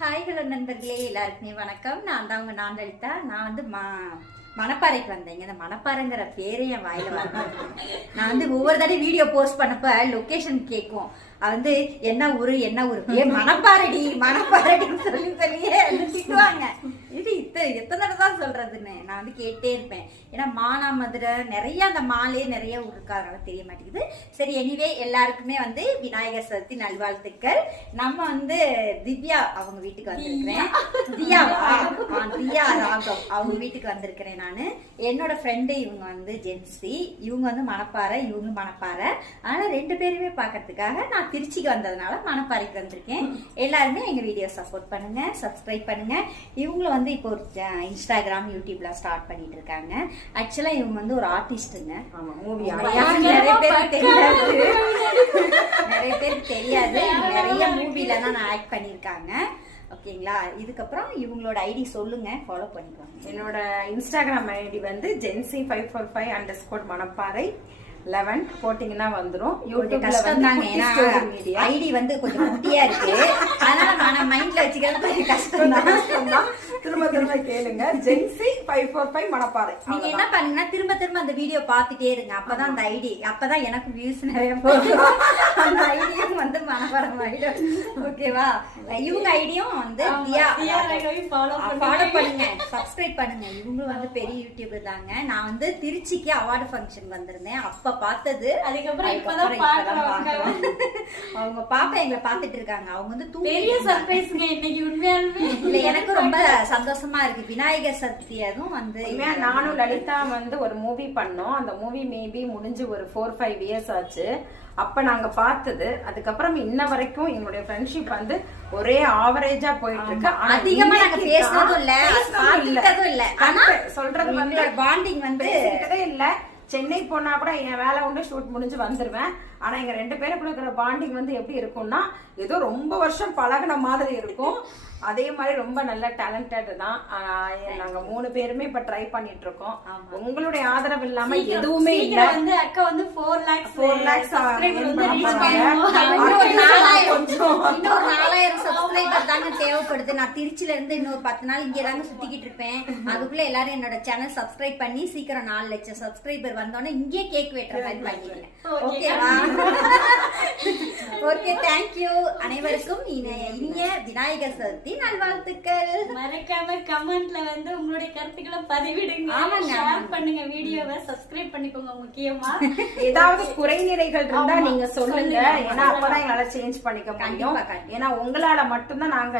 Hi hello நண்பர்களே, எல்லாருக்குமே வணக்கம். நான் தான் உங்க லலிதா. நான் வந்து மணப்பாறைக்கு வந்தேங்க. இந்த மணப்பாறைங்கிற பேரே என் வாயில வரணும். நான் வந்து ஒவ்வொரு தடவை வீடியோ போஸ்ட் பண்ணப்ப லொகேஷன் கேட்கும். வந்து என்ன ஊரு மணப்பாறைடி மணப்பாறைடின்னு சொல்லியே திட்டுவாங்க. இது எத்தனை தடவை தான் சொல்றதுன்னு நான் வந்து கேட்டே இருப்பேன். ஏன்னா மானா மதுரை நிறைய அந்த மாலே நிறைய ஊர் இருக்காங்க, தெரிய மாட்டேங்குது. சரி, எனிவே எல்லாருக்குமே வந்து விநாயகர் சதுர்த்தி நல்வாழ்த்துக்கள். நம்ம வந்து திவ்யா அவங்க வீட்டுக்கு வந்திருக்கிறேன். தியா ராகவ் அவங்க வீட்டுக்கு வந்திருக்கிறேன் நானு. என்னோட ஃப்ரெண்டு இவங்க வந்து ஜென்சி, இவங்க வந்து மணப்பாறை, இவங்க மணப்பாறை. ஆனா ரெண்டு பேருமே பாக்கிறதுக்காக நான் திருச்சிக்கு வந்ததுனால மணப்பாறைக்கு வந்திருக்கேன். எல்லாருமே எங்க வீடியோ சப்போர்ட் பண்ணுங்க, சப்ஸ்கிரைப் பண்ணுங்க. இவங்களும் வந்து இப்போ ஒரு இன்ஸ்டாகிராம் யூடியூப்ல ஸ்டார்ட் பண்ணிட்டு இருக்காங்க. ஆக்சுவலா இவங்க வந்து ஒரு ஆர்டிஸ்டுங்க. நிறைய பேருக்கு தெரியாது. நிறைய மூவில தான் நான் ஆக்ட் பண்ணிருக்காங்க. ஓகேங்களா? இதுக்கப்புறம் இவங்களோட ஐடி சொல்லுங்க, ஃபாலோ பண்ணிக்குவாங்க. என்னோட இன்ஸ்டாகிராம் ஐடி வந்து jency545_ மணப்பாறை 11 போட்டீங்கன்னா வந்துரும். கஷ்டம் தாங்க, ஏன்னா ஐடி வந்து கொஞ்சம் குட்டியா இருக்கு, அதனால நான் மைண்ட்ல வச்சுக்கிறது கஷ்டம் தான். திரும்ப கேளுங்க, jency545 மணப்பாறை. நீங்க என்ன பண்ணுங்கன்னா திரும்ப அந்த வீடியோ பாத்துட்டே இருங்க. அப்பதான் அந்த ஐடி, அப்பதான் எனக்கு வியூஸ் நிறைய போகும். அந்த ஐடியும் வந்து மணப்பாறை ஆயிடும். ஓகேவா? இவங்க ஐடியும் வந்து ஃபாலோ பண்ணுங்க, சப்ஸ்கிரைப் பண்ணுங்க. இவங்களும் வந்து பெரிய யூடியூபர் தாங்க. நான் வந்து திருச்சிக்கு அவார்டு ஃபங்க்ஷன் வந்திருந்தேன். அப்ப பார்த்தது, அதுக்கப்புறம் அவங்க பாப்பா எங்களை பாத்துட்டு இருக்காங்க. அவங்க வந்து பெரிய சர்ப்ரைஸ்ங்க இன்னைக்கு. உண்மையாலுமே இல்ல, எனக்கு ரொம்ப சந்தோஷமா இருக்கு. விநாயகர் சதுர்த்தி அதுவும் வந்து நானும் லலிதா வந்து ஒரு மூவி பண்ணோம். அந்த மூவி மேபி முடிஞ்சு ஒரு 4-5 இயர்ஸ் ஆச்சு. அப்ப நாங்க பார்த்தது, அதுக்கப்புறம் இன்ன வரைக்கும் எங்களுடைய ஃப்ரெண்ட்ஷிப் வந்து ஒரே ஆவரேஜா போயிட்டு இருக்கு. அதிகமா நாங்க பேசுறதும் இல்ல, பார்த்ததும் இல்ல. ஆனா சொல்றது வந்து பாண்டிங் வந்து இல்ல. சென்னை போனா கூட என் வேலை உண்டு, ஷூட் முடிஞ்சு வந்துருவேன். ஆனா எங்க ரெண்டு பேருக்குள்ள இருக்கிற பாண்டிங் வந்து எப்படி இருக்கும்னா, ஏதோ ரொம்ப வருஷம் பழகின மாதிரி இருக்கும். அதே மாதிரி ரொம்ப நல்ல டேலண்டட் தான். நாங்க 3 பேருமே இப்ப ட்ரை பண்ணிட்டு இருக்கோம். உங்களுடைய ஆதரவு இல்லாம எதுவுமே இல்ல. வந்து அக்கா வந்து 4 lakhs இன்னொரு 4000 சப்ஸ்கிரைபர் தாங்க தேவைப்படுது. நான் திருச்சில இருந்து இன்னொரு 10 நாள் இங்கே தாங்க சுத்திக்கிட்டு இருப்பேன். அதுக்குள்ள எல்லாரும் என்னோட சேனல் சப்ஸ்கிரைப் பண்ணி சீக்கிரம் 4 லட்சம் சப்ஸ்கிரைபர் வந்தோடனே இங்கே கேக் வெட்டுற மாதிரி பண்ணிக்கிறேன். ஓகேவா? Okay, thank you. அனைவருக்கும் இனிய விநாயகர் சதுர்த்தி நல்வாழ்த்துக்கள். மறக்காம கமெண்ட்ல வந்து உங்களுடைய கருத்துக்களை பதிவிடுங்க, ஷேர் பண்ணுங்க, வீடியோவை சப்ஸ்கிரைப் பண்ணிக்கோங்க. முக்கியமா ஏதாவது குறைநிறைகள் இருந்தா நீங்க சொல்லுங்க. ஏன்னா அப்பதான் எங்களால சேஞ்ச் பண்ணிக்க முடியும். ஏன்னா உங்களால மட்டும்தான் நாங்க